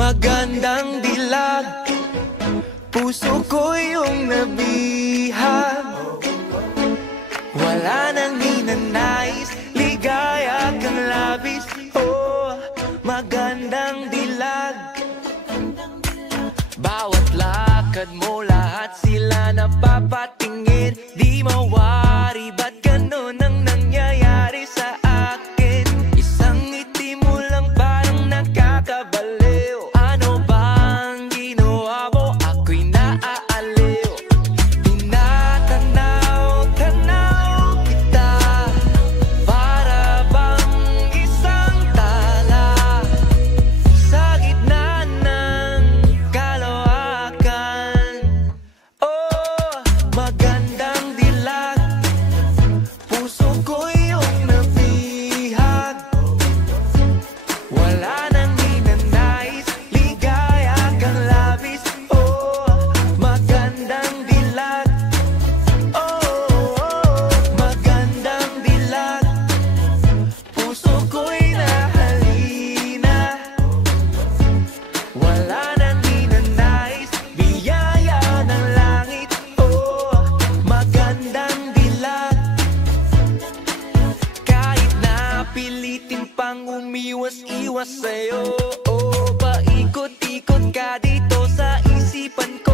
Magandang dilag, puso ko yung nabihag. Wala nang ninanais, ligaya kang labis. Oh, magandang dilag. Bawat lakad mo, lahat sila napapatingin. Di mawari, ba't ganun ang nangyayari sa akin? Isang ngiti mo lang parang nakakabaliw. Ano bang ginawa mo? Ako'y naaaliw. Tinatanaw-tanaw kita, para bang isang tala sa gitna ng kalawakan. Oh, magandang dilag, puso ko yung nabihag. Wala nang ninanais, ligaya kang labis. Oh, magandang dilag. Oh, magandang dilag, puso ko'y nahalina. Wala nang ninanais, biyaya ng langit. Oh, magandang dilag. Kahit na pilitin pang umiwas-iwas sa'yo, oh, paikot-ikot ka dito sa isipan ko.